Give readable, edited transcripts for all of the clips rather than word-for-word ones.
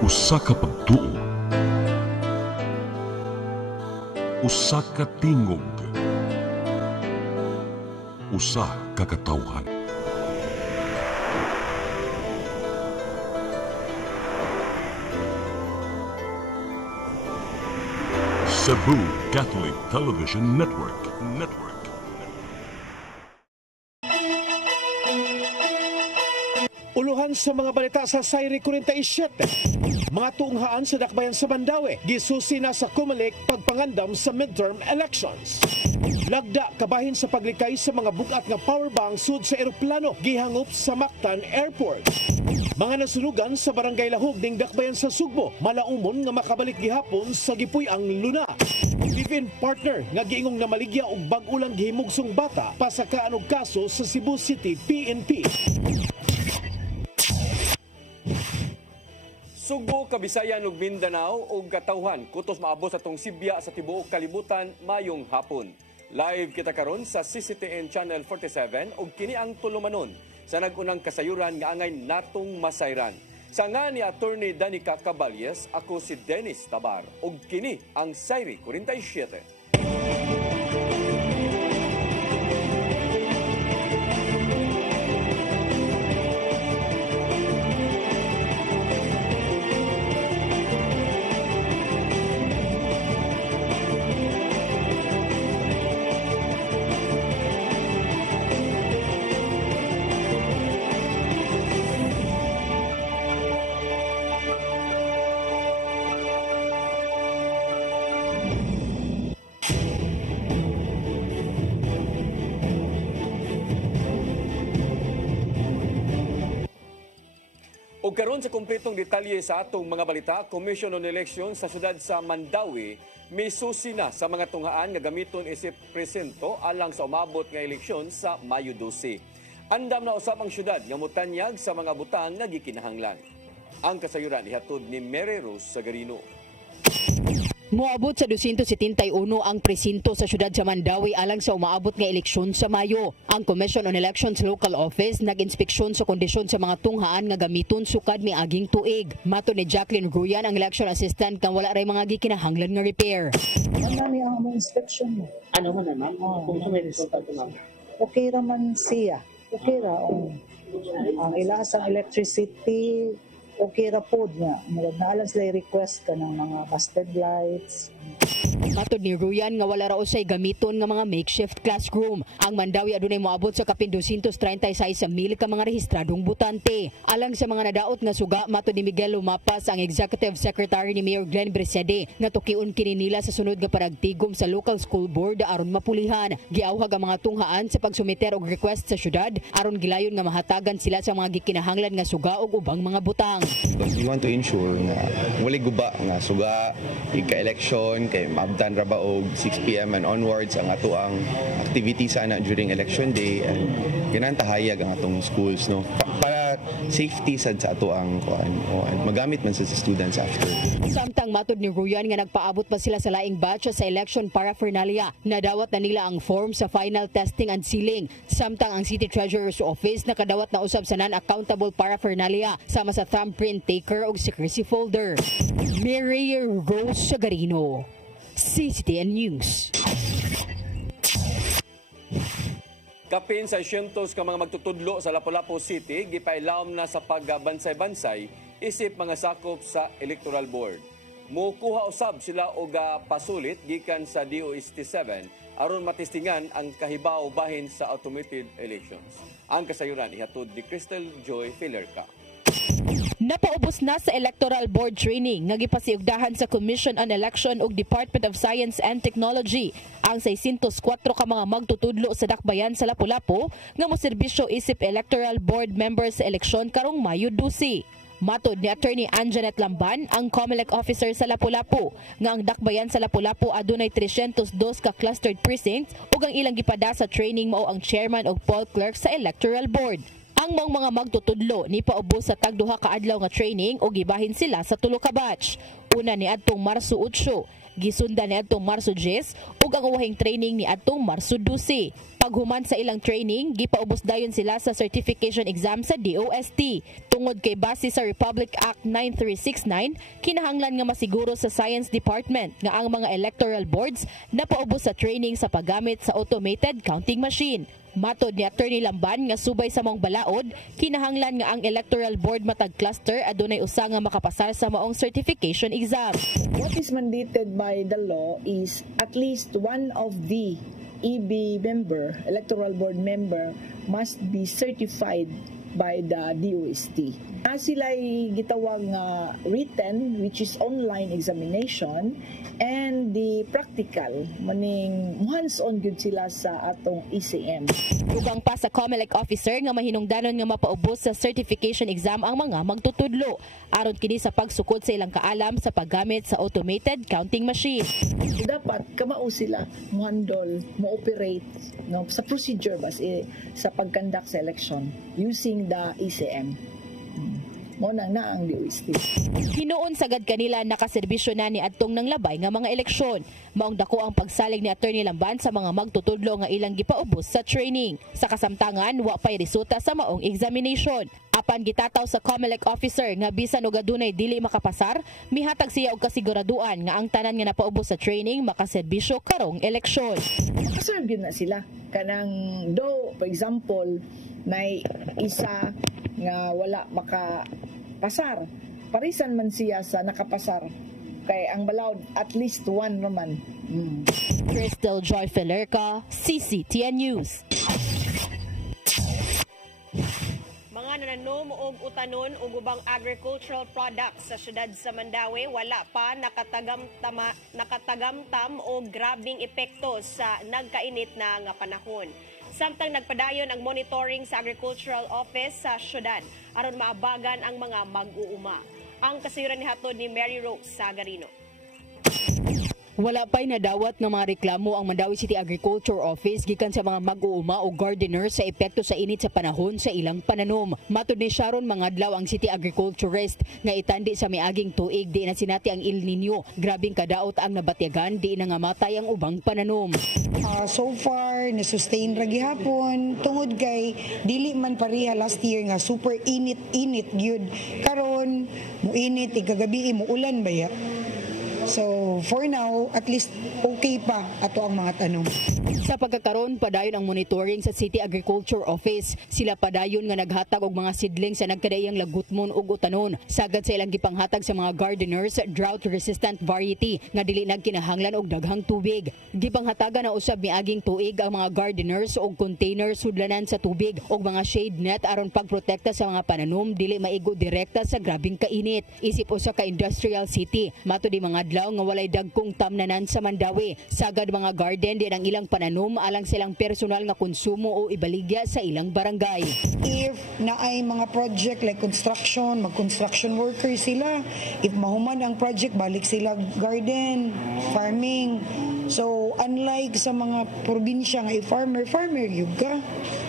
Usa ka pagtuo, usa ka tingog, usa ka katawhan. Cebu Catholic Television Network. Uluhan sa mga balita sa Sayri 47. Mga tunghaan sa dakbayan sa Mandaue, gisusi na sa Comelec pagpangandam sa midterm elections. Lagda kabahin sa paglikay sa mga bugat nga powerbank sud sa eroplano gihangop sa Mactan Airport. Mga nasunugan sa Barangay Lahog ning dakbayan sa Sugbo, malaumon nga makabalik gihapon sa Gipuy-ang Luna. Live-in partner nga giingong namaligya og bag-ulang gihimugsong bata pasakaan og kaso sa Cebu City PNP. Sugbo, Kabisayan ug Mindanao ug katawhan kutos maabot sa tong Sibya sa tibuok kalibutan mayong hapon. Live kita karon sa CCTN Channel 47 ug kini ang tulumanon sa nagunang kasayuran nga angay natong masayran. Sa nga ni Attorney Danica Caballes, ako si Dennis Tabar ug kini ang Sayri 47. O karon sa kumpletong detalye sa atong mga balita, Commission on Elections sa siyudad sa Mandaue may susi na sa mga tunghaan nga gamiton isip presento alang sa umabot nga eleksyon sa Mayo 12. Andam na usab ang siyudad nga mutanyag sa mga butang nga gikinahanglan. Ang kasayuran ihatod ni Mary Rose Sagarino. Moabot sa 271 ang presinto sa siyudad sa Mandaue alang sa umaabot nga eleksyon sa Mayo. Ang Commission on Elections Local Office nag-inspeksyon sa kondisyon sa mga tunghaan nga gamiton sukad miaging tuig. Mato ni Jacqueline Ruyan, ang election assistant, kang wala ray mga gikinahanglan nga repair. Ano ni ang inspection mo? Ano man na, ma'am? Kung may resulta ito, ma'am. Okay raman siya. Okay ra. Ang ilasang electricity, okay ra po niya. Naalang sila request ka ng mga busted lights. Matod ni Ruyan nga wala raw say gamiton nga mga makeshift classroom. Ang Mandaue adunay moabot sa kapin 236,000 ka mga rehistradong butante. Alang sa mga nadaot nga suga, matod ni Miguel Lumapas, ang Executive Secretary ni Mayor Glenn Bresede, nga tukiun kini nila sa sunod nga paragtigom sa local school board aron mapulihan. Giawhag ang mga tunghaan sa pagsumiter og request sa syudad aron gilayon nga mahatagan sila sa mga gikinahanglan nga suga ug ubang mga butang. We want to ensure nga wali guba nga suga ika-election kay mabdan ra ba og 6 PM and onwards ang ato ang activity sana during election day and ginantahayag ang atong schools no para safety sad sa ato ang kuan magamit man sa students after. Samtang matod ni Ruyan nga nagpaabot pa sila sa laing batch sa election paraphernalia. Nadawat na nila ang form sa final testing and sealing. Samtang ang City Treasurer's Office nakadawat na usab sa non-accountable paraphernalia sama sa thumbprint taker og secrecy folder. Mary Rose Sagarino, CCTN News. Kapin sa siyentos ka mga magtutudlo sa Lapu-Lapu City, gipailawom na sa pagbansay-bansay isip mga sakop sa Electoral Board. Mukuha usab sila og pasulit gikan sa DOST-7 aron matistingan ang kahibaw bahin sa automated elections. Ang kasayuran ihatod ni Crystal Joy Filerca. Napaubos na sa Electoral Board training nga gipasiugdahan sa Commission on Election ug Department of Science and Technology ang 604 ka mga magtutudlo sa dakbayan sa Lapu-Lapu nga moserbisyo isip Electoral Board members sa eleksyon karong Mayo 12. Matod ni Attorney Anjanet Lamban, ang COMELEC officer sa Lapu-Lapu, nga ang dakbayan sa Lapu-Lapu adunay 302 ka clustered precincts ug ang ilang gipada sa training mao ang chairman ug poll clerk sa Electoral Board. Ang mga magtutudlo ni paubos sa tagduha ka adlaw nga training o gibahin sila sa tulo ka batch. Una ni adtong Marso 8, Gisundan ni adtong Marso 10 ug ang uwahing training ni adtong Marso 12. Paghuman sa ilang training, gipaubos dayon sila sa certification exam sa DOST. Tungod kay base sa Republic Act 9369, kinahanglan nga masiguro sa Science Department nga ang mga electoral boards napaubos sa training sa paggamit sa automated counting machine. Matod ni Attorney Lamban nga subay sa maong balaod, kinahanglan nga ang electoral board matag cluster adunay usa nga makapasar sa maong certification exam. What is mandated by the law is at least one of the EB member, electoral board member, must be certified by the DOST. Sila'y gitawag nga written, which is online examination, and the practical, maning hands-on gyud sila sa atong ECM. Dugang pa sa COMELEC officer nga mahinungdanon nga mapaubos sa certification exam ang mga magtutudlo, aron kini sa pagsukod sa ilang kaalam sa paggamit sa automated counting machine. Dapat kamao sila mo-handle, mo-operate no, sa procedure sa pag-conduct sa election using the ECM. Mo nang naang DOST. Hinuon sagad kanila nakaserbisyo na ni adtong nang labay nga mga eleksyon. Maong dako ang pagsalig ni Attorney Lamban sa mga magtutudlo nga ilang gipaubos sa training. Sa kasamtangan, wa pay resulta sa maong examination. Apan gitataw sa COMELEC officer nga bisan og adunay dili makapasar, mihatag siya og kasiguraduan nga ang tanan nga napaubos sa training makaserbisyo karong eleksyon. Makaserve na sila kanang do, for example, may isa nga wala makapasar. Parisan man siya sa nakapasar. Kay ang balaod at least one naman. Crystal Joy Felerca, CCTN News. Mga nananom og utanon ug ubang agricultural products sa syudad sa Mandaue wala pa nakatagamtam og grabing epekto sa nagkainit na nga panahon. Samtang nagpadayon ang monitoring sa Agricultural Office sa syudad aron maabagan ang mga mag-uuma. Ang kasayuran ni hatod ni Mary Rose Sagarino. Wala pa'y nadawat ng mga reklamo ang Mandaue City Agriculture Office gikan sa mga mag-uuma o gardener sa epekto sa init sa panahon sa ilang pananom. Matod ni Sharon Mangadlaw ang City Agriculturist nga itandi sa miaging tuig di na sinati ang El Nino. Grabing kadaot ang nabatyagan di na nga matay ang ubang pananom. So far, na-sustain ra gihapon tungod kay dili man pareha last year nga super init gyud. Karon mo init ikagabi mo ulan baya. So, for now, at least okay pa ato ang mga tanom. Sa pagkakaroon, padayon ang monitoring sa City Agriculture Office. Sila padayon nga naghatag og mga sidling sa nagkadaiyang lagutmon ug utanon. Sagad sa ilang gipanghatag sa mga gardeners, drought-resistant variety nga dili nagkinahanglan og daghang tubig. Gipanghatagan na usab miaging tuig ang mga gardeners og container sudlanan sa tubig og mga shade net aron pagprotekta sa mga pananom dili maigo direkta sa grabing kainit. Isip usa ka industrial city, matud di mga adlaw nga walay dagkong tamnanan sa Mandaue. Sagad mga garden din ang ilang pananom alang silang personal nga konsumo o ibaligya sa ilang barangay. If naay mga project like construction, mag-construction worker sila. If mahuman ang project, balik sila garden, farming. So, unlike sa mga probinsya nga farmer yun ka.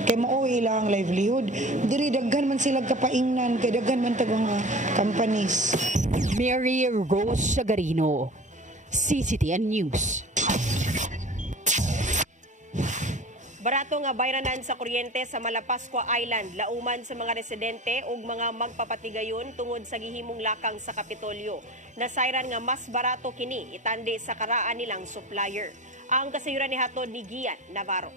Kay mao ilang livelihood. Diri daghan man sila kapaingnan, kay daghan man tagang companies. Mary Rose Sagarino, CCTN News. Barato nga bayranan sa kuryente sa Malapascua Island, lauman sa mga residente ug mga magpapatigayon tungod sa gihimong lakang sa Kapitolyo. Nasayran nga mas barato kini itandi sa karaan nilang supplier. Ang kasayuran ni hatod ni Gian Navarro.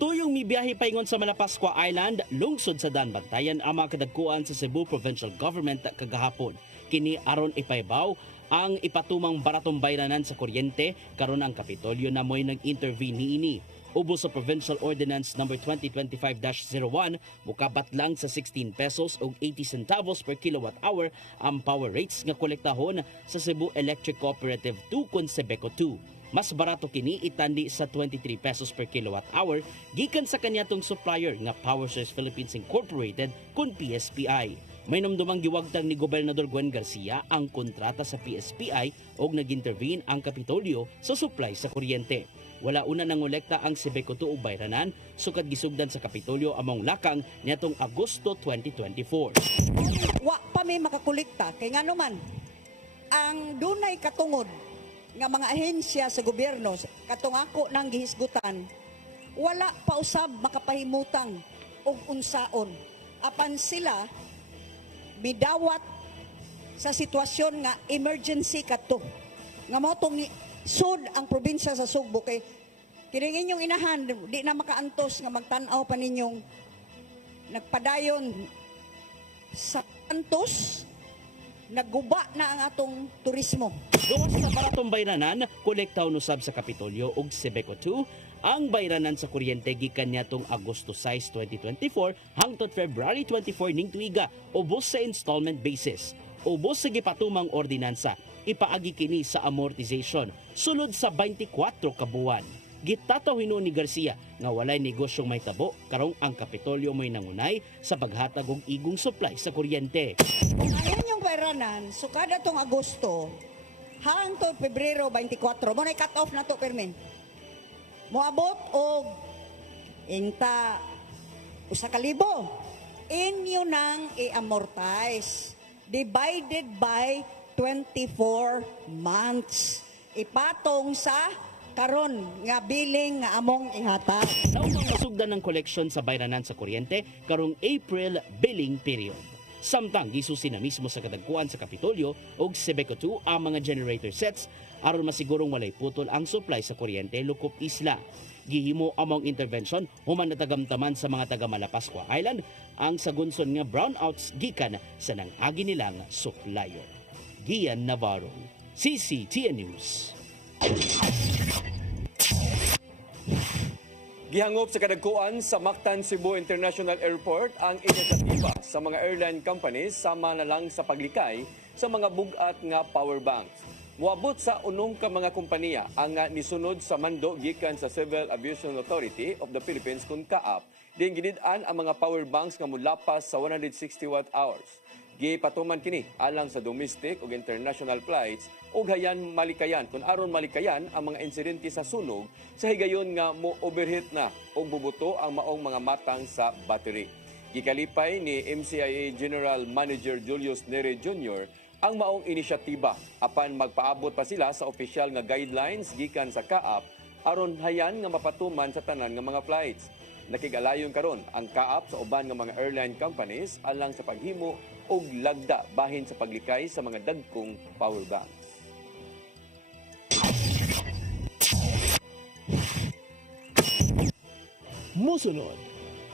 Tuyong mibiyahe paingon sa Malapascua Island, lungsod sa Danbantayan ang mga kadagkuan sa Cebu Provincial Government kagahapon. Kini aron ipaibaw ang ipatumang baratong bayranan sa kuryente karon ang Kapitolyo na mo'y nag-intervene niini. Ubos sa Provincial Ordinance No. 2025-01, mukabat lang sa 16 pesos o 80 centavos per kilowatt hour ang power rates nga kolektahon sa Cebu Electric Cooperative 2 kon Sebeco 2. Mas barato kini itandi sa 23 pesos per kilowatt hour gikan sa kanyatong supplier nga Power Source Philippines Incorporated kun PSPI. May namdumang giwagtang ni Gobernador Gwen Garcia ang kontrata sa PSPI og nag-intervene ang Kapitolyo sa supply sa kuryente. Wala una nangolekta ang Sebeco 2 og bayranan sukad gisugdan sa Kapitolyo among lakang niadtong Agosto 2024. Wa pa may makakolekta kay ngano man ang dunay katungod nga mga ahensya sa gobyerno katong ako nang gihisgutan wala pa usab makapahimutang og unsaon apan sila midawat sa sitwasyon nga emergency kadto nga mo tong sud ang probinsya sa Sugbo kay kining inyong inahan di na makaantos nga magtan-aw pa ninyong nagpadayon sa antos nagguba na ang atong turismo. Gawas sa baratong bayranan, kolektaw nusab sa Kapitolyo ug Sebeco 2 ang bayranan sa kuryente gikan niadtong Agosto 6, 2024 hangtod February 24 ning tuiga ubos sa installment basis. Ubos sa gipatumang ordinansa, ipaagi kini sa amortization sulod sa 24 ka buwan. Gitataw hinuon ni Garcia nga walay negosyong may tabo karong ang Kapitolyo mo'y nangunay sa paghatag og igong supply sa kuryente. Kung ayon yung bayranan, so kada tong Agosto hangtod Pebrero 24 mo na cut off na to permin. Moabot og inta 1,000 inyo nang i-amortize divided by 24 months ipatong sa karon nga billing nga among ihatag. Naunang masugdan ng koleksyon sa bayranan sa kuryente karong April billing period. Samtang gisusi na mismo sa kadagkuan sa Kapitolyo og Sebeco 2 ang mga generator sets aron masigurong walay putol ang supply sa kuryente lukop isla. Gihimo among intervention human natagamtaman sa mga taga Malapascua Island ang sagunson nga brownouts gikan sa nangagi nilang supplier. Gian Navarro, CCTN News. Gihangop sa kadagkuan sa Mactan Cebu International Airport ang inisyatiba sa mga airline companies sama na lang sa paglikay sa mga bugat nga power banks. Muabot sa unong ka mga kompanya ang nisunod sa mando gikan sa Civil Aviation Authority of the Philippines kun kaap din ginid-an ang mga power banks nga mulapas sa 160 watt hours. Gipatuman kini alang sa domestic ug international flights ug hayan malikayan kung aron malikayan ang mga insidente sa sunog sa higayon nga mo overheat na ug bubuto ang maong mga matang sa battery. Gikalipay ni MCIA General Manager Julius Nere Jr. ang maong inisyatiba apan magpaabot pa sila sa opisyal nga guidelines gikan sa kaap aron hayan nga mapatuman sa tanan nga mga flights. Nakigalayon karon ang kaap sa uban nga mga airline companies alang sa paghimo og lagda bahin sa paglikay sa mga dagkong power banks. Musunod,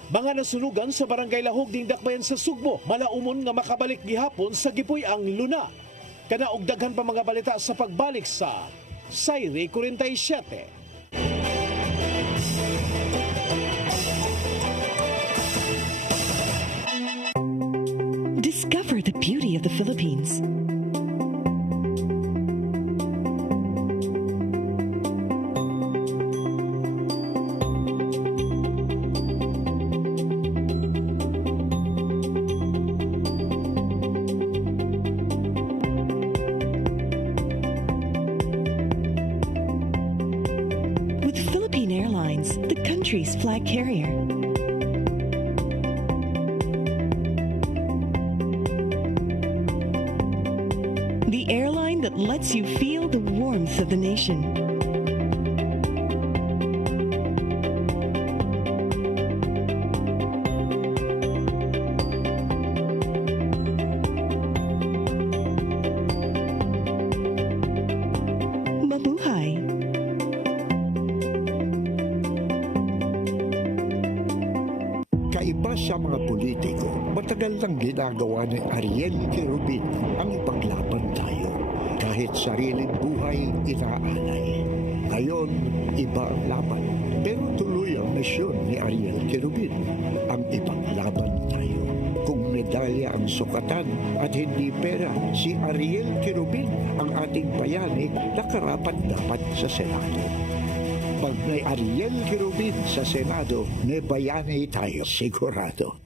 mga nasunugan sa barangay Lahog ding Dakbayan sa Sugbo, malaumon nga makabalik gihapon sa gipuy ang luna. Kana og daghan pa mga balita sa pagbalik sa Sayre 47. Discover the beauty of the Philippines. With Philippine Airlines, the country's flag carrier. The airline that lets you feel the warmth of the nation. Mabuhay! Kaiba sa mga politiko, matagal nang ginagawa ni Ariel Quirubin ang ipaglaban tayo. Kahit sariling buhay inaalay. Ngayon, iba ang laban. Pero tuloy ang misyon ni Ariel Quirubin, ang ipaglaban tayo. Kung medalya ang sukatan at hindi pera, si Ariel Quirubin ang ating bayani na karapat-dapat sa Senado. Pag may Ariel Quirubin sa Senado, may bayani tayo sigurado.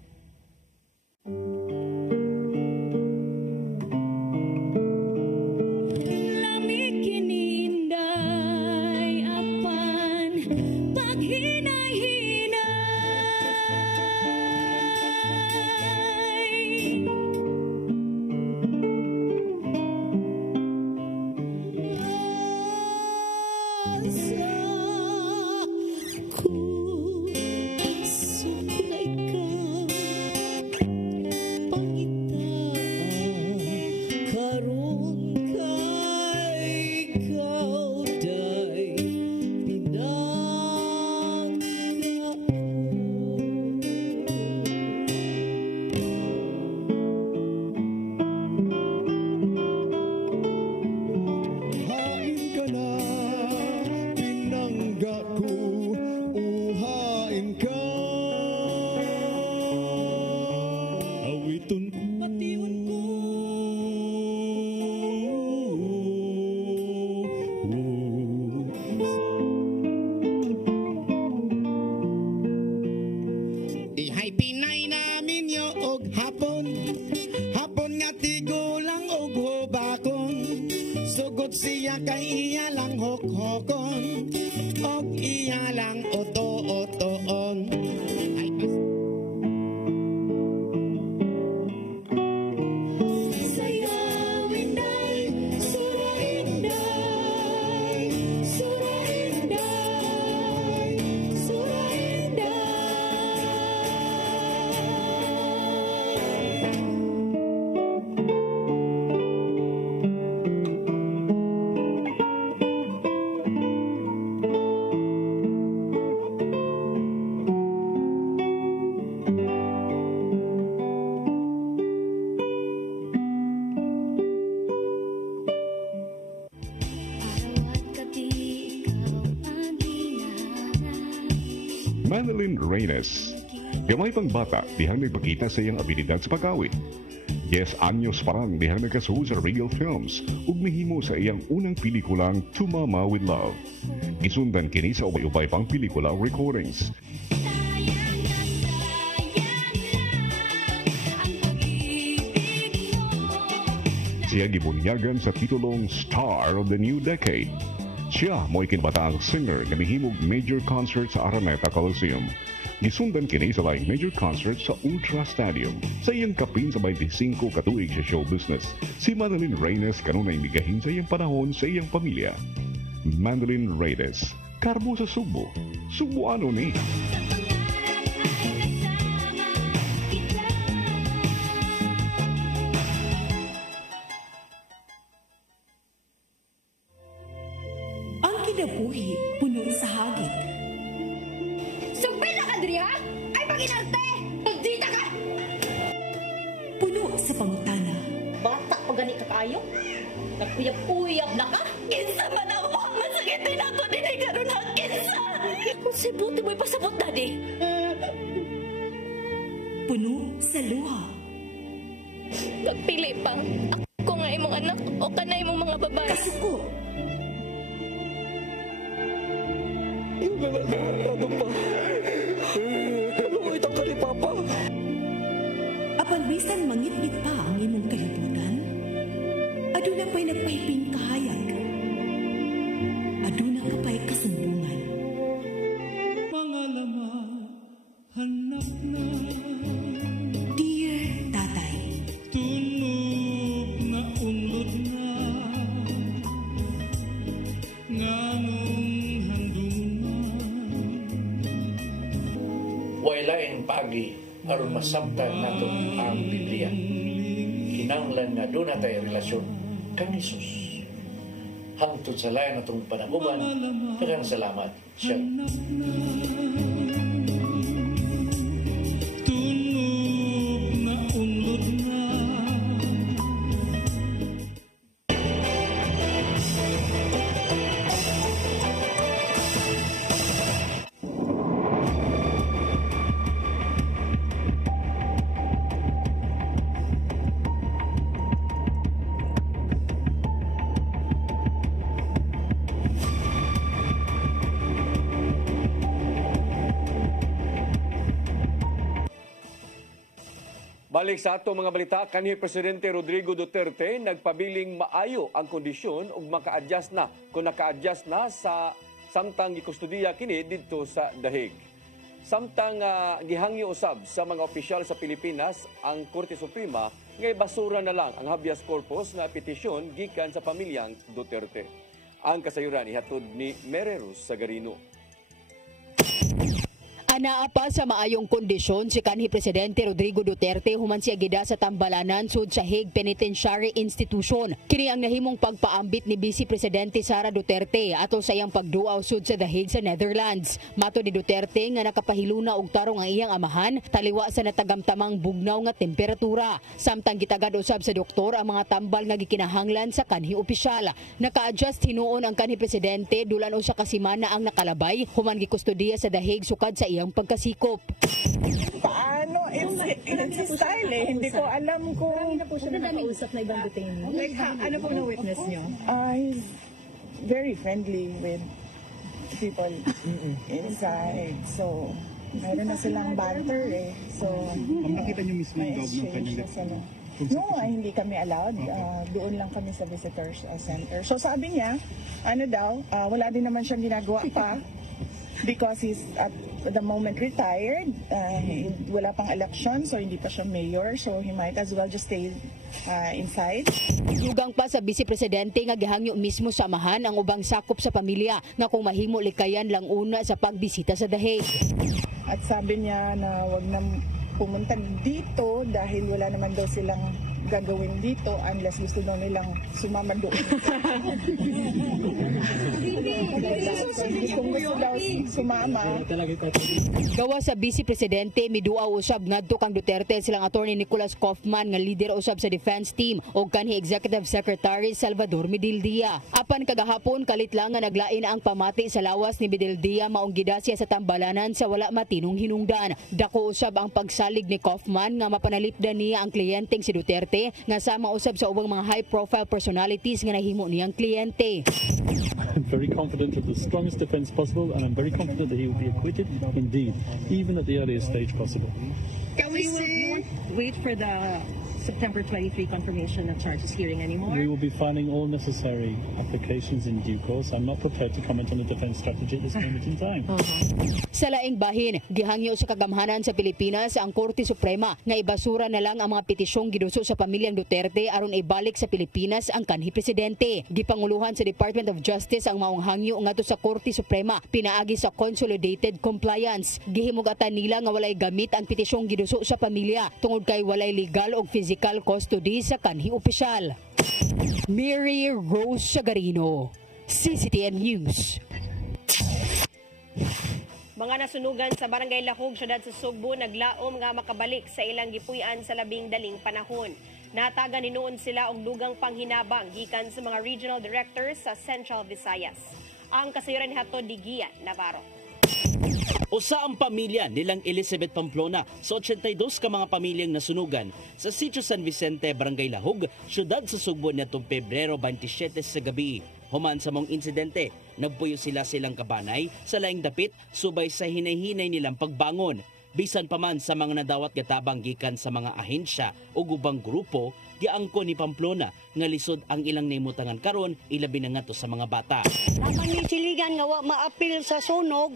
Batiun ko. Dihay Pinay namin yo og hapon. Hapon nga tigulang og hubakon. Sugod siya kay iya lang hok-hokon. Og iya lang oto-otoon. Manalyn Reynes. Gamay pang bata, dihang nagpakita sa iyang abilidad sa pag-awit. 10 anyos parang dihang nagkasuho sa Regal Films ug mihimo sa iyang unang pelikulang To Mama with Love. Gisundan kini sa ubay-ubay pang pelikula recordings. Siya gibunyagan sa titulong Star of the New Decade. Siya mo'y kinabataang singer na mihimog major concert sa Araneta Coliseum. Gisundan kini sa laing major concert sa Ultra Stadium. Sa iyang kapin sa 25 katuig sa show business, si Manalyn Reynes kanunay migahin sa iyang panahon sa iyang pamilya. Manalyn Reynes, karbo sa Subo. Subuano ni. Kinabuhi, puno sa hagit. Sumpila ka, Dria! Ay, panginarte! Pagdita ka! Puno sa pangutana. Bata pa gani ka kayo? Nagpuyab-uyab na ka? Kinsa man ang mga masakitin nato din ay karoon na kinsa! Kung si buti mo'y pasabot na di. Puno sa luha. Nagpili pa. Ako nga imong anak o kanay imong mga babae. Kasuko. Ano pa? Ano mo itang ka ni Papa? Apan bisan mangit-ngit pa ang imong kalibutan, aduna pa'y nagpahiping kahayag. Aduna ka pa'y kasumbungan. Mga laman, hanap na. Dear Tatay, tunog na unlod na. Nganong wailaing pagi aron masabtan nato ang Biblia. Kinanglan nga doon natay relasyon kang Isus. Hangtod sa lain natong panaguban, daghang salamat siya. Tunog na unlod na. Balik sa ato mga balita, kanhi Presidente Rodrigo Duterte nagpabiling maayo ang kondisyon ug maka-adjust na kung naka-adjust na sa samtang gikustudiya kini didto sa Dahig. Samtang gihangyo usab sa mga opisyal sa Pilipinas ang Korte Suprema ngay basura na lang ang habeas corpus nga petisyon gikan sa pamilyang Duterte. Ang kasayuran ihatod ni Mererus Sagarino. Anaa pa sa maayong kondisyon si kanhi Presidente Rodrigo Duterte human siya gida sa tambalanan sud sa Hague Penitentiary Institution. Kini ang nahimong pagpaambit ni Vice Presidente Sara Duterte ato sa iyang pagduaw sud sa The Hague sa Netherlands. Mato ni Duterte nga nakapahiluna og tarong ang iyang amahan taliwa sa natagamtamang bugnaw nga temperatura. Samtang gitagad usab sa doktor ang mga tambal nga gikinahanglan sa kanhi opisyal. Naka-adjust hinuon ang kanhi Presidente dulan usa ka semana ang nakalabay human gikustudiya sa The Hague sukad sa iyang iyang pagkasikop. Paano? It's style eh. Hindi ko alam kung... Marami na po siya nakakausap na ibang detainee. Like, ano po na witness niyo? He's very friendly with people inside. So, mayroon na silang banter eh. So, nakita niyo mismo yung dog ng kanyang no, hindi kami allowed. Doon lang kami sa visitors center. So sabi niya, ano daw, wala din naman siyang ginagawa pa because he's at the moment retired. Wala pang election, so hindi pa siya mayor. So he might as well just stay inside. Dugang pa sa Vice Presidente nga gihangyo mismo sa amahan ang ubang sakop sa pamilya nga kung mahimo likayan lang una sa pagbisita sa Dahig. At sabi niya na wag na pumunta dito dahil wala naman daw silang gagawin dito unless gusto daw nilang sumama doon. Kung gusto daw sumama. Gawa sa Vice Presidente, miduaw usab ngadto kang Duterte silang attorney Nicolas Kaufman nga leader usab sa defense team o kanhi Executive Secretary Salvador Medildia. Apan kagahapon kalit lang nga naglain ang pamati sa lawas ni Medildia maong gidasya sa tambalanan sa wala matinong hinungdan. Dako usab ang pagsalig ni Kaufman nga mapanalipdan niya ang kliyenteng si Duterte nga sama usab sa ubang mga high-profile personalities nga nahimo niyang kliyente. I'm very confident of the strongest defense possible, and I'm very confident that he will be acquitted, indeed, even at the earliest stage possible. Can we wait for the September 23 confirmation of charges hearing anymore? We will be filing all necessary applications in due course. I'm not prepared to comment on the defense strategy at this moment in time. Sa laing bahin, gihangyo sa kagamhanan sa Pilipinas ang Korte Suprema nga ibasura na lang ang mga petisyong giduso sa pamilyang Duterte aron ibalik sa Pilipinas ang kanhi presidente. Gipanguluhan sa Department of Justice ang maong hangyo ngadto sa Korte Suprema pinaagi sa consolidated compliance. Gihimugatan nila nga walay gamit ang petisyong giduso sa pamilya tungod kay walay legal o physical custody sa kanhi opisyal. Mary Rose Sagarino, CCTN News. Mga nasunugan sa Barangay Lahog, syudad sa Sugbo, naglaom nga makabalik sa ilang gipuy-an sa labing daling panahon. Natagan hinuon sila og dugang panghinabang gikan sa mga regional directors sa Central Visayas. Ang kasayuran ni Hatod Digia Navarro. Usa ang pamilya nilang Elizabeth Pamplona sa 82 ka mga pamilyang nasunugan sa Sitio San Vicente, Barangay Lahog, syudad sa Sugbo nitong Pebrero 27 sa gabi. Human sa mong insidente, nagpuyo silang kabanay sa laing dapit subay sa hinay-hinay nilang pagbangon. Bisan pa man sa mga nadawat gatabang gikan sa mga ahensya o ubang grupo, giangko ni Pamplona nga lisod ang ilang naimutangan karon ilabi na ngadto sa mga bata. Naman ni siligan nga wa maapil sa sunog,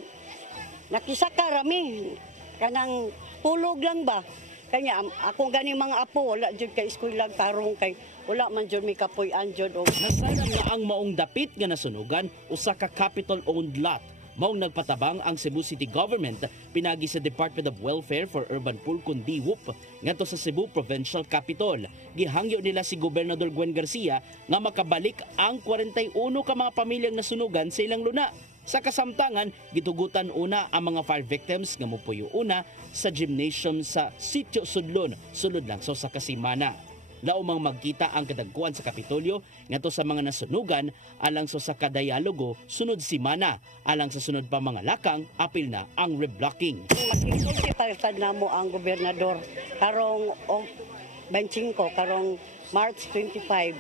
nakisaka rami kanang tulog lang ba. Kanya ako ganing mga apo wala jud kay eskwela tarong kay wala man jud mi kapuy-an jud og nasayang nga ang maong dapit nga nasunugan usa ka capital-owned lot. Maong nagpatabang ang Cebu City Government pinagi sa Department of Welfare for Urban Pool kundi WUP ngadto sa Cebu Provincial Capital. Gihangyo nila si Gobernador Gwen Garcia nga makabalik ang 41 ka mga pamilyang nasunugan sa ilang luna. Sa kasamtangan, gitugutan una ang mga fire victims nga mopuyo una sa gymnasium sa Sitio Sudlon, sulod lang sa kasimana. Laumang magkita ang kadagkuan sa Kapitolyo ngadto sa mga nasunugan alang sa kadayalogo sunod simana. Alang sa sunod pa mga lakang, apil na ang reblocking. Makikonsulta na mo ang gobernador karong 25 karong March 25.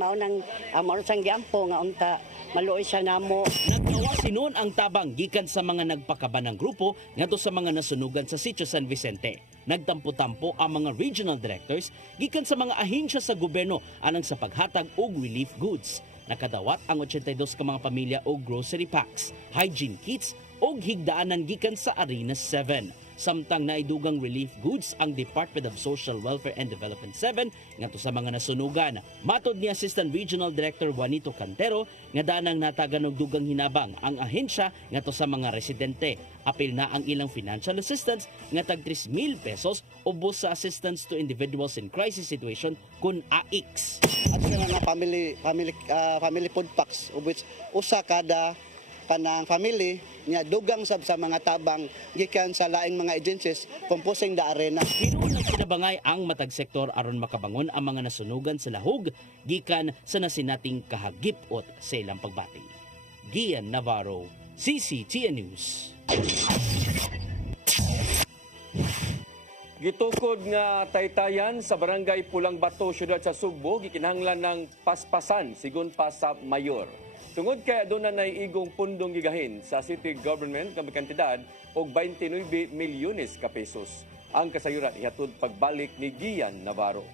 Maunang maurasang giampo nga unta maluoy siya namo. Nagkawasi noon ang tabang gikan sa mga nagpakabanang grupo ngadto sa mga nasunugan sa Sitio San Vicente. Nagtampo-tampo ang mga regional directors gikan sa mga ahensya sa gobyerno alang sa paghatag og relief goods. Nakadawat ang 82 ka mga pamilya og grocery packs, hygiene kits og higdaanan gikan sa Arena 7. Samtang naidugang relief goods ang Department of Social Welfare and Development 7 ngadto sa mga nasunugan. Matod ni Assistant Regional Director Juanito Cantero nga danang natagan og dugang hinabang ang ahensya ngadto sa mga residente. Apil na ang ilang financial assistance nga tag 3,000 pesos ubos sa assistance to individuals in crisis situation kun AIX. At sa mga family food packs which usa kada kanang family niya dugang sab sa mga tabang gikan sa laing mga agencies composing the arena. Hinuon na sinabangay ang matag sektor aron makabangon ang mga nasunugan sa lahog gikan sa nasinating kahagipot sa ilang pagbati. Gian Navarro, CCTN News. Gitukod nga taytayan sa barangay Pulang Bato, siyudad sa Sugbo, gikinahanglan ng paspasan sigon pa sa mayor. Tungod kay aduna nay igong pundong gigahin sa city government nga kantidad og 29 milyones ka pesos. Ang kasayuran ihatod pagbalik ni Gian Navarro.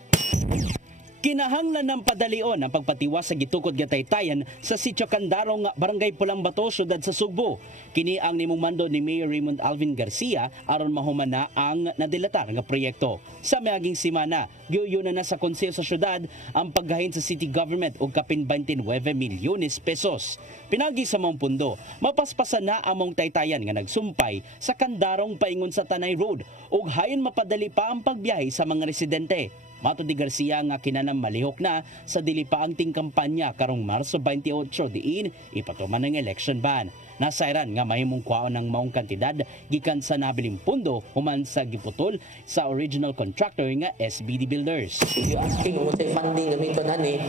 Kinahanglan ng padalion ang pagpatiwas sa gitukod nga taytayan sa Sitio Candarong, Barangay Pulang Bato, syudad sa Sugbo. Kini ang nimong mando ni Mayor Raymond Alvin Garcia aron mahuman na ang nadilatar nga proyekto. Sa miaging simana, giyuyunan na sa konseho sa syudad ang paggahin sa city government og kapin 29 milyones pesos. Pinagi sa mong pundo, mapaspasan na ang mong taytayan nga nagsumpay sa Candarong paingon sa Tanay Road ug hayon mapadali pa ang pagbiyahe sa mga residente. Matod ni Garcia nga kinanam malihok na sa dili pa ang ting kampanya karong Marso 28 diin ipatuman ng election ban. Nasairan nga mahimong kwaon ng maong kantidad gikan sa nabiling pundo human sa giputol sa original contractor nga SBD Builders. If you asking mo tay funding gamiton ani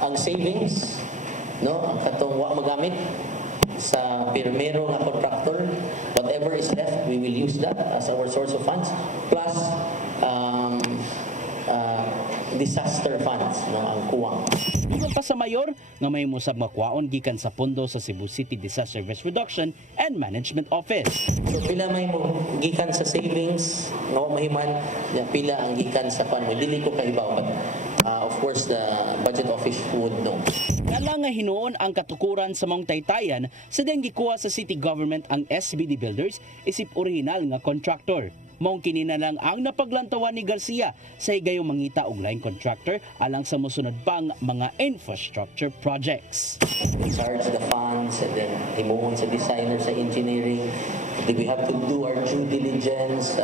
ang savings no ang katong wa magamit sa pirmero nga contractor, whatever is left we will use that as our source of funds plus disaster funds no ang kuwang. Dugang pa sa mayor nga may musab makwaon gikan sa pondo sa Cebu City Disaster Risk Reduction and Management Office. So pila may mo gikan sa savings no mahiman pila ang gikan sa fund dili ko kahibaw but of course the budget office would know. Kala nga hinuon ang katukuran sa mong taytayan sa diyang gikuha sa city government ang SBD Builders isip original nga contractor. Maong kini na lang ang napaglantawan ni Garcia sa higayong mangita og line contractor alang sa mosunod pang mga infrastructure projects. We charge the funds and then himuon sa designer sa engineering. We have to do our due diligence.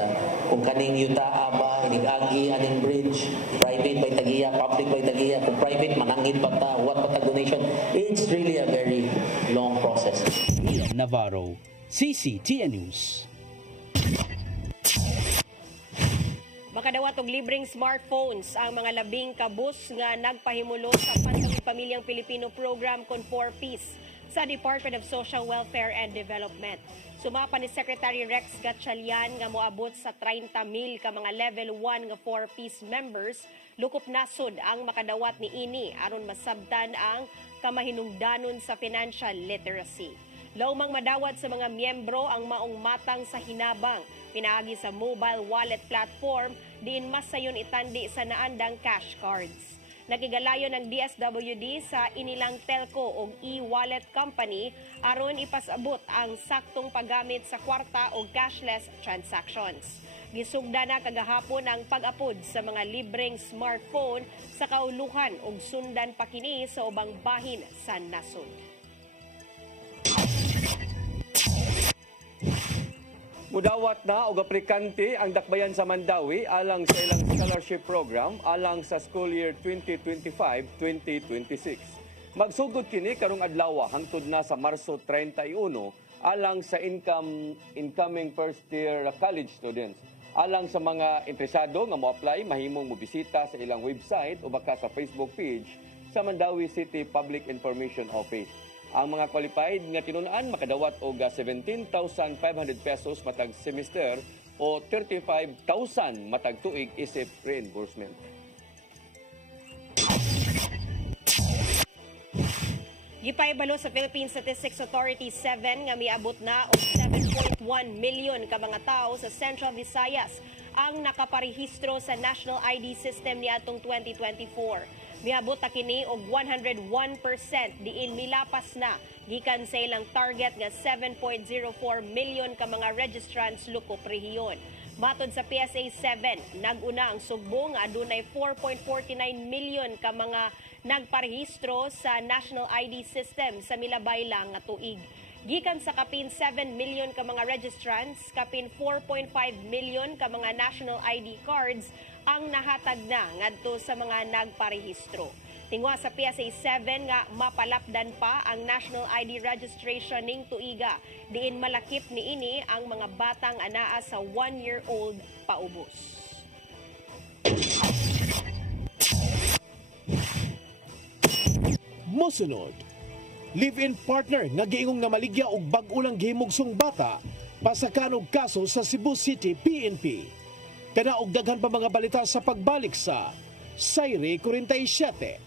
Kung kaning yutaa ba, inigagi, aning bridge, private by tagiya, public by tagiya. Kung private, manangit ba ta, what ba ta donation. It's really a very long process. Gian Navarro, CCTN News. Makadawat og libreng smartphones ang mga labing kabus nga nagpahimulo sa Pantawid Pamilyang Pilipino Program kon 4Ps sa Department of Social Welfare and Development. Sumapa ni Secretary Rex Gatchalian nga moabot sa 30,000 ka mga level 1 nga 4Ps members, lukop nasod ang makadawat ni ini aron masabtan ang kamahinungdanon sa financial literacy. Laumang madawat sa mga miyembro ang maong matang sa hinabang, pinaagi sa mobile wallet platform, diin mas sayon itandi sa naandang cash cards. Nakigalayon ng DSWD sa inilang telco o e-wallet company aron ipasabot ang saktong paggamit sa kwarta o cashless transactions. Gisugda na kagahapon ang pag-apod sa mga libreng smartphone sa kauluhan ug sundan pa kini sa ubang bahin sa nasod. Mudawat na og aplikante ang dakbayan sa Mandawi alang sa ilang scholarship program alang sa school year 2025-2026. Magsugod kini karong adlaw hangtod na sa Marso 31 alang sa incoming first year college students. Alang sa mga interesado nga mo-apply, mahimong mobisita sa ilang website o baka sa Facebook page sa Mandawi City Public Information Office. Ang mga qualified nga tinun-an makadawat og 17,500 pesos matag semester o 35,000 matag tuig isip reimbursement. Gipaibalo sa Philippine Statistics Authority 7 nga miabot na og 7.1 milyon ka mga tao sa Central Visayas ang nakaparehistro sa National ID System niadtong 2024. Miabot ta kini og 101% diin milapas na gikan sa ilang target nga 7.04 milyon ka mga registrants lukop rehiyon. Matod sa PSA 7, nag-una ang Sugbo nga adunay 4.49 milyon ka mga nagparehistro sa National ID System sa milabay lang nga tuig. Gikan sa kapin 7 milyon ka mga registrants, kapin 4.5 milyon ka mga National ID cards ang nahatag na ngadto sa mga nagparehistro. Tingwa sa PSA 7 nga mapalapdan pa ang National ID registration ning tuiga. Diin malakip niini ang mga batang anaa sa 1-year-old paubos. Mosunod, live-in partner nga giingong namaligya og bag-ulang gihimog sung bata pasakan og kaso sa Cebu City PNP. Kana og daghan pa mga balita sa pagbalik sa Sayre 47.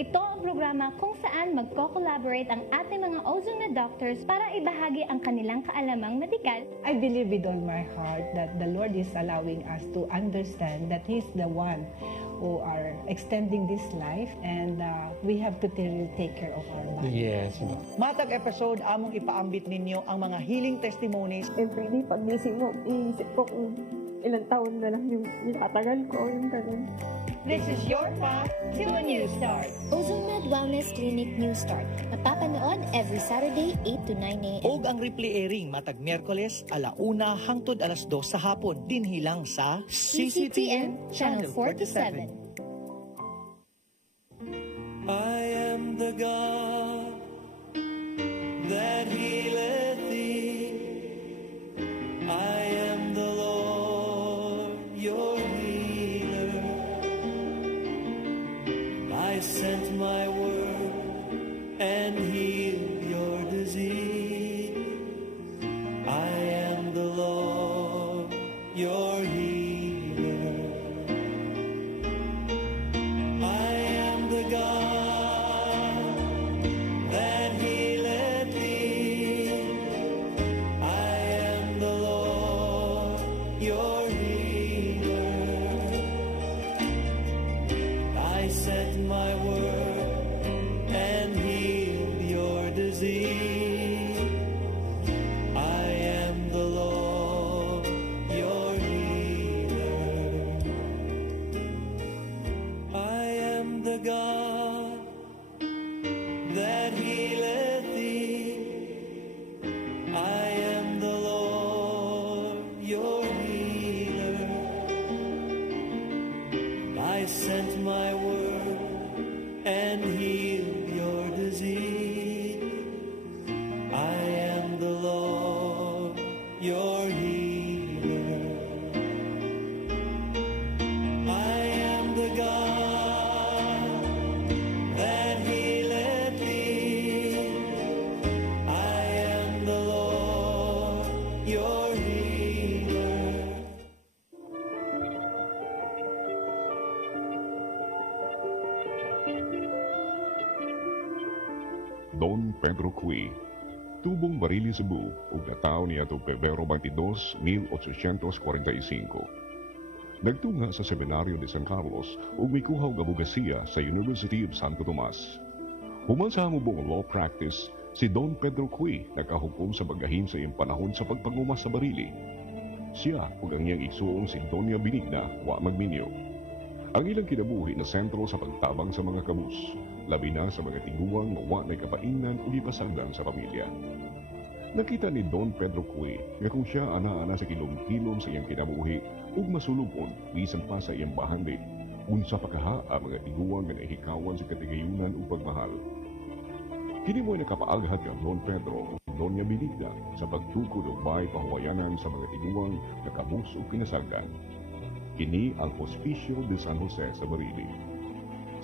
Ito ang programa kung saan magko-collaborate ang ating mga Ozone doctors para ibahagi ang kanilang kaalamang medikal. I believe with all my heart that the Lord is allowing us to understand that He's the one who are extending this life and we have to take care of our body. Yes. Matag episode, among ipaambit ninyo ang mga healing testimonies. Every day, pag gising ko, iisip ko kung ilang taon na lang yung itatagal ko, yung ganun. This is your path to a new start. Ozomed Wellness Clinic New Start. Mapapanood every Saturday, 8 to 9 a.m. Og ang replay airing matag Miyerkules, 1:00 hangtod 2:00 sa hapon. Dinhilang sa CCTN Channel 47. I am the God that healeth thee. I am the Lord, your healer. I sent my word and healed your disease. I am the Lord, your healer. I am the God that healeth thee. I am the Lord, your healer. I sent my word and healed your disease. I am the Lord, your healer. I am the God that healeth thee. I am the Lord, your healer. I sent my word and healed your disease. I am the Lord, your healer. I am the God that healeth thee. I am the Lord, your healer. Don Pedro Cui. Tubong Barili, Cebu, ug nataw niya to Pebrero 22, 1845. Nagtunga sa Seminaryo de San Carlos ug mikuhaw nga abogasiya sa University of Santo Tomas. Human sa hamubong law practice, si Don Pedro Cui nakahukom sa bagahin sa iyang panahon sa pagpangumas sa Barili. Siya ug ang iyang igsuong si Doña Benigna wa magminyo. Ang ilang kinabuhi na sentro sa pagtabang sa mga kabus, labi na sa mga tiguang nga wa nay kapainan ug ipasagdan sa pamilya. Nakita ni Don Pedro Cui nga kung siya ana-ana sa kilom-kilom sa iyang kinabuhi ug masulubon bisan pa sa iyang bahandi, unsa pa kaha ang mga tiguang nga nahikawan sa katigayunan ug pagmahal. Kini mo'y nakapaaghat kang Don Pedro ug Doña Benigna sa pagtukod ug bay pahuwayanan sa mga tiguang nga kabus ug pinasagdan. Kini ang Hospicio de San Jose sa Barili.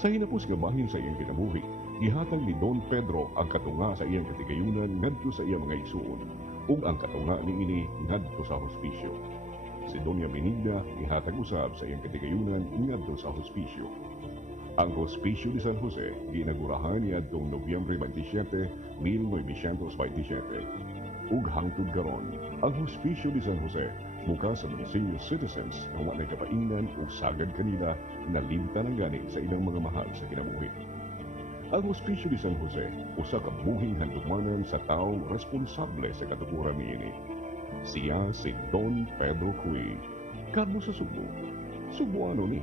Sa hinapos nga bahin sa iyang kinabuhi, gihatag ni Don Pedro ang katunga sa iyang katigayunan ngadto sa iyang mga igsuon ug ang katunga niini ngadto sa hospicio. Si Doña Benigna gihatag usab sa iyang katigayunan ngadto sa hospicio. Ang Hospicio de San Jose ginagurahan niadtong Nobyembre 27, 1927. Ug hangtod karon, ang Hospicio de San Jose bukas sa mga senior citizens na walay kapainan o sagad kanila na limta ng gani sa ilang mga mahal sa kinabuhi. Ang Hospicio de San Jose, usa ka buhing handumanan sa taong responsable sa katukuran niini. Siya si Don Pedro Cui. Karmo sa Subo. Subuano ni.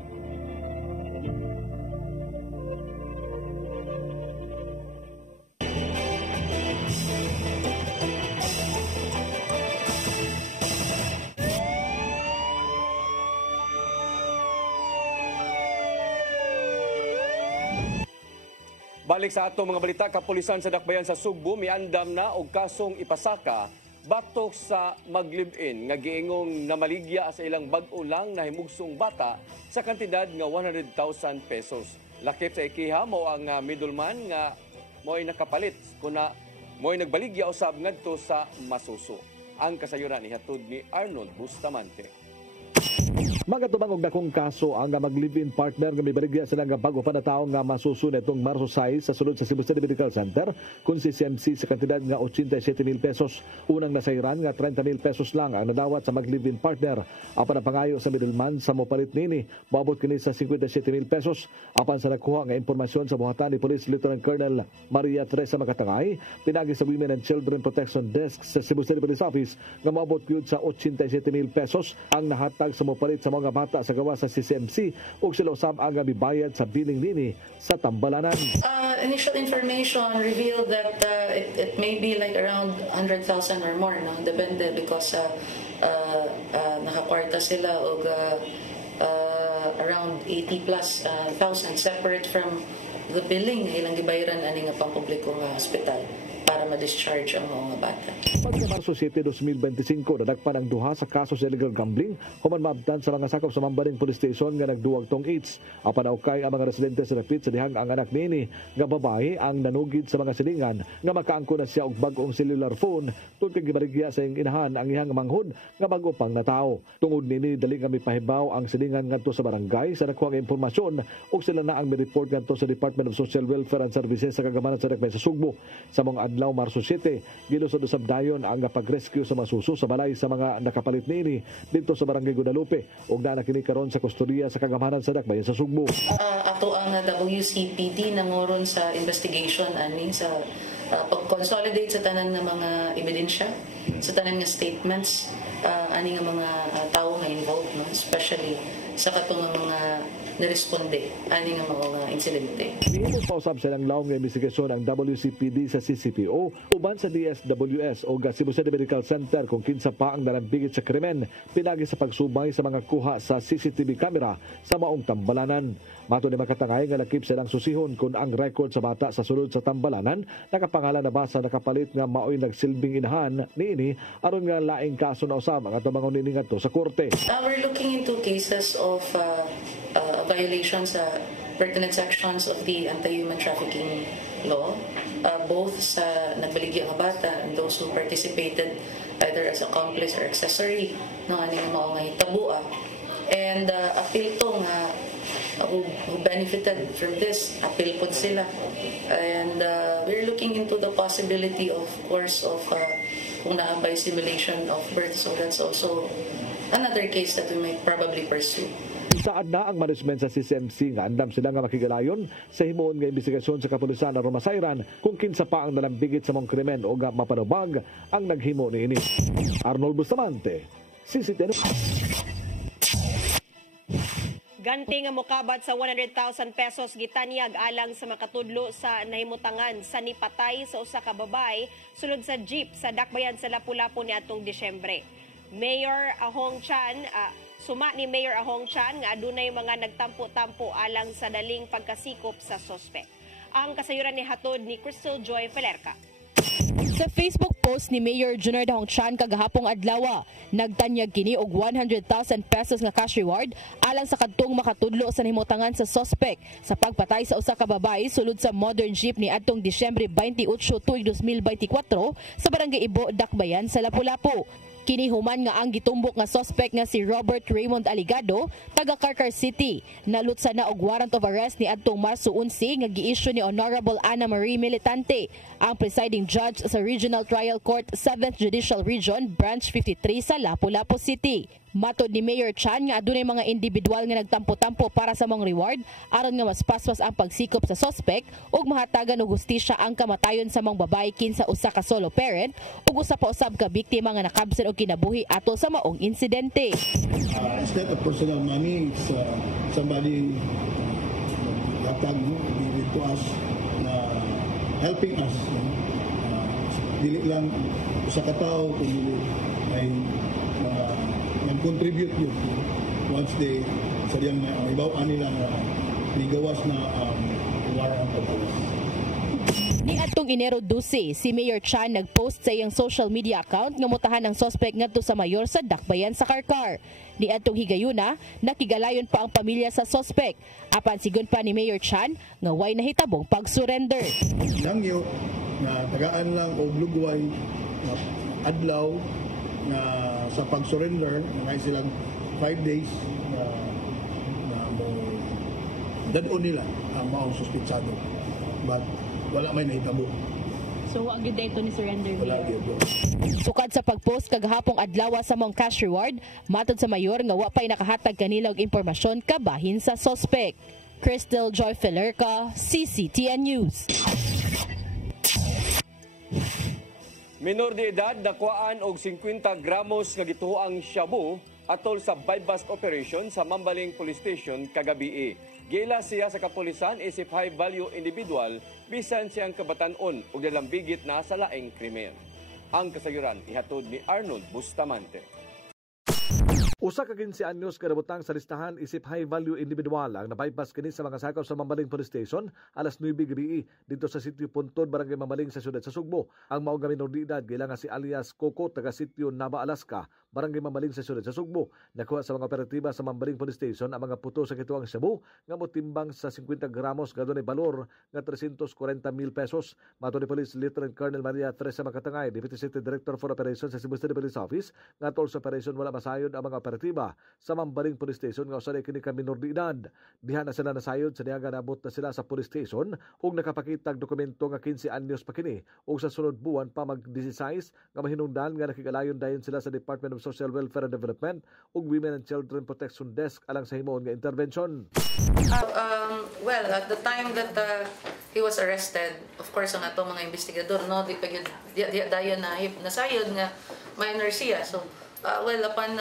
Balik sa atong mga balita, kapulisan sa Dakbayan sa Sugbo miandam na og kasong ipasaka batok sa mag-live-in nga giingong namaligya sa ilang bag-o lang na himugsong bata sa kantidad nga 100,000 pesos. Lakip sa ikiha mo ang middleman nga mo'y nakapalit kuna mo'y nagbaligya usab ngadto sa masuso. Ang kasayuran ihatod ni Arnold Bustamante. Magatubang og dakong kaso ang mag-live-in partner nga mibaligya sila nga bago pa na tawo nga masuso netong Marso 6 sa sulod sa Cebu City Medical Center kun si CMC sa kantidad nga 87,000 pesos. Unang nasayran nga 30,000 pesos lang ang nadawat sa mag-live-in partner. Apan ang pangayo sa middleman sa mopalit nini moabot kini sa 57,000 pesos. Apan sa nakuha nga impormasyon sa buhatan ni Police Lieutenant Colonel Maria Teresa Makatangay pinagi sa Women and Children Protection Desk sa Cebu City Police Office nga moabot gyud sa 87,000 pesos ang nahatag sa mopalit sa mga bata sa gawa sa CCMC ug sila usab ang bibayad sa billing nini sa Tambalanan. Initial information revealed that it may be like around 100,000 or more, no? Depende because nakakwarta sila og around 80 plus thousand separate from the billing ilang gibayaran ani nga pampubliko nga hospital para ma-discharge ang mga bata. Pagka Marso 7, 2025, nadagpan ang duha sa kaso sa illegal gambling human maabtan sa mga sakop sa Mambaling Police Station nga nagduwag tong AIDS. Apan naukay ang mga residente sa Rapid sa dihang ang anak nini nga babae ang nanugid sa mga silingan nga makaangko na siya og bag-ong cellular phone tungod kay gibaligya sa iyang inahan ang iyang manghod nga bag-o pang natawo. Tungod nini dali nga mipahibaw ang silingan ngadto sa barangay sa nakuha nga impormasyon ug sila na ang mi-report ngadto sa Department of Social Welfare and Services sa kagamanan sa Dakbayan sa Sugbo. Sa mga adlaw Marso 7, gilusod usab dayon ang pag-rescue sa masuso sa balay sa mga nakapalit niini dito sa Barangay Guadalupe ug naa kini karon sa kustodiya sa kagamanan sa Dakbayan sa Sugbo. Ato ang WCPD nangoron sa investigation ani sa pag-consolidate sa tanan ng mga ebidensya, sa tanan nga statements ani nga mga tawo nga involved, no? Especially sa katong mga niresponde ani nga mga insidente. Nihimo pa usab sa ilang lawom nga investigasyon ang WCPD sa CCPO uban sa DSWS o Cebu City Medical Center kung kinsa pa ang nalambigit sa krimen pinagi sa pagsubay sa mga kuha sa CCTV camera sa maong Tambalanan. Mato ni Makatangay nga lakip silang susihon kung ang record sa bata sa sulod sa Tambalanan nakapangalan na ba sa nakapalit nga maoy nagsilbing inahan niini aron nga laing kaso na usab ang atabangon nini ngadto sa korte. We're looking into cases of violations sa pertinent sections of the anti-human trafficking law, both sa nagbaligya nga bata and those who participated either as accomplice or accessory no ani nga mao nga hitabua and appeal to nga who benefited from this. Appeal po sila. And we're looking into the possibility, of course, of kung naabay simulation of birth. So that's also another case that we might probably pursue. Isaad na ang management sa CCMC nga andam sila nga makigalayon sa himuon nga investigasyon sa kapulisan na rumasayran kung kinsa pa ang nalambigit sa mong krimen o nga mapanubag ang naghimo niini. Arnold Bustamante, CCTV. Ganti nga mokabat sa 100,000 pesos gitanyag alang sa makatudlo sa nahimutangan sa nipatay sa usa ka babay sulod sa jeep sa dakbayan sa Lapu-Lapu niadtong Disyembre. Mayor Ahong Chan, suma ni Mayor Ahong Chan nga adunay mga nagtampo-tampo alang sa daling pagkasikop sa sospek. Ang kasayuran ni hatod ni Crystal Joy Felerca. Sa Facebook post ni Mayor Junard Ahong Chan kagahapong adlaw, nagtanyag kini og 100,000 pesos nga cash reward alang sa kadtong makatudlo sa nahimutangan sa suspect sa pagpatay sa usa ka babae sulod sa modern jeep ni adtong Disyembre 28 tuig 2024 sa Barangay Ibo, Dakbayan sa Lapu-Lapu. Kini human nga ang gitumbok nga suspect nga si Robert Raymond Aligado, taga Carcar City. Nalutsa na og warrant of arrest ni adtong Marso 11 nga gi-issue ni Honorable Ana Marie Militante, ang presiding judge sa Regional Trial Court 7th Judicial Region, Branch 53 sa Lapu-Lapu City. Matod ni Mayor Chan nga adunay mga individual nga nagtampo-tampo para sa mong reward aron nga mas paspas ang pagsikop sa suspect ug mahatagan og hustisya ang kamatayon sa mong babae kinsa usa ka solo parent ug usa pa usab ka biktima nga nakabsen og kinabuhi atol sa maong insidente. Instead of personal money, it's somebody latag give it to us na helping us. Dili lang usa ka tawo kundi may nag-contribute yun once they sadyang ibaw-an nila na nigawas na warrant of arrest. Ni atong Enero 12, si Mayor Chan nagpost sa iyang social media account nga mutahan ang suspect ngadto sa mayor sa Dakbayan sa Carcar. Ni atong higayuna, nakigalayon pa ang pamilya sa suspect. Apan sigon pa ni Mayor Chan nga way nahitabong pag-surrender. Nangyo na tagaan lang og lugway na adlaw na sa pag-surrender na silang 5 days na dadon nila ang maong suspitsado. But wala may nahitabo. So wag gyud dayto ni surrender wala Mayor. Sukad sa pagpost kagahapong adlaw sa mong cash reward, matod sa mayor nga wa pay nakahatag kanila og impormasyon kabahin sa suspect. Crystal Joy Felerca, CCTN News. Minor de edad nakuhaan og 50 gramos nga gituoang shabu atol sa buy-bust operation sa Mambaling Police Station kagabi. Gila siya sa kapulisan isip high-value individual bisan siyang kabatan-on ug nalambigit na sa laing krimen. Ang kasayuran ihatod ni Arnold Bustamante. Usa ka 15 anyos karabutang sa listahan isip high-value individual ang nabypass kini sa mga sakop sa Mambaling Police Station alas 9 gabi dito sa sitio Puntod, Barangay Mambaling sa siyudad sa Sugbo. Ang mao nga minor de edad nga si alias Coco taga sitio Nava, Alaska, Barangay Mambaling sa siyudad sa Sugbo. Nakuha sa mga operatiba sa Mambaling Police Station ang mga puto sa kituang shabu nga motimbang sa 50 gramos nga dunay balor nga 340,000 pesos. Mato ni Police Lieutenant Colonel Maria Teresa Makatangay, Deputy City Director for Operations sa Cebu City Police Office, nga tol sa operation wala masayod ang mga operatiba sa Mambaling Police Station nga usa kini ka minor de edad. Diha na sila nasayod sa niyaga nabot na sila sa police station ug nakapakitag dokumento nga 15 anyos pa kini ug sa sunod buwan pa mag-16 nga mahinungdan nga nakigalayon dayon sila sa Department of Social Welfare and Development ug Women and Children Protection Desk alang sa himuon nga intervention. Well, at the time that he was arrested, of course ang ato mga investigador no di pag dayon na nasayod nga minor siya. So well, upon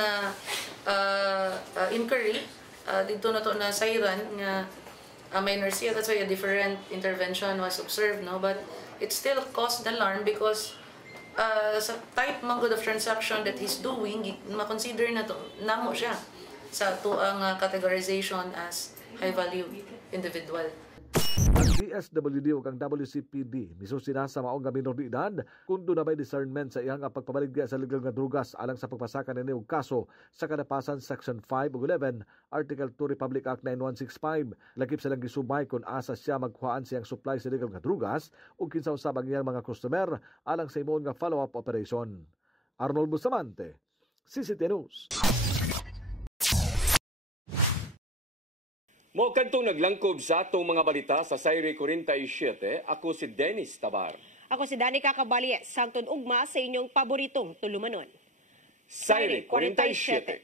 inquiry, dito na to na sayran nga minor siya. That's why a different intervention was observed, no? But it still caused alarm because sa type mode of transaction that he's doing, makonsider na to, namo siya sa tuang categorization as high-value individual. Ang DSWD ug ang WCPD misusi na sa maong nga minor de edad kung doon na may discernment sa iyang pagpabaligya sa legal nga drugas alang sa pagpasaka nini og kaso sa kadapasan Section 5 ug 11 Article 2 Republic Act 9165. Lakip silang gisubay kung asa siya magkuhaan siyang supply sa legal nga drugas ug kinsa usab ang iyang mga customer alang sa imong nga follow-up operation. Arnold Bustamante, CCTN News. Mo kantong naglangkob sa atong mga balita sa Sayre 47, ako si Dennis Tabar. Ako si Dani Kakabali, sangtod ugma sa inyong paboritong tulumanon. Sayre 47.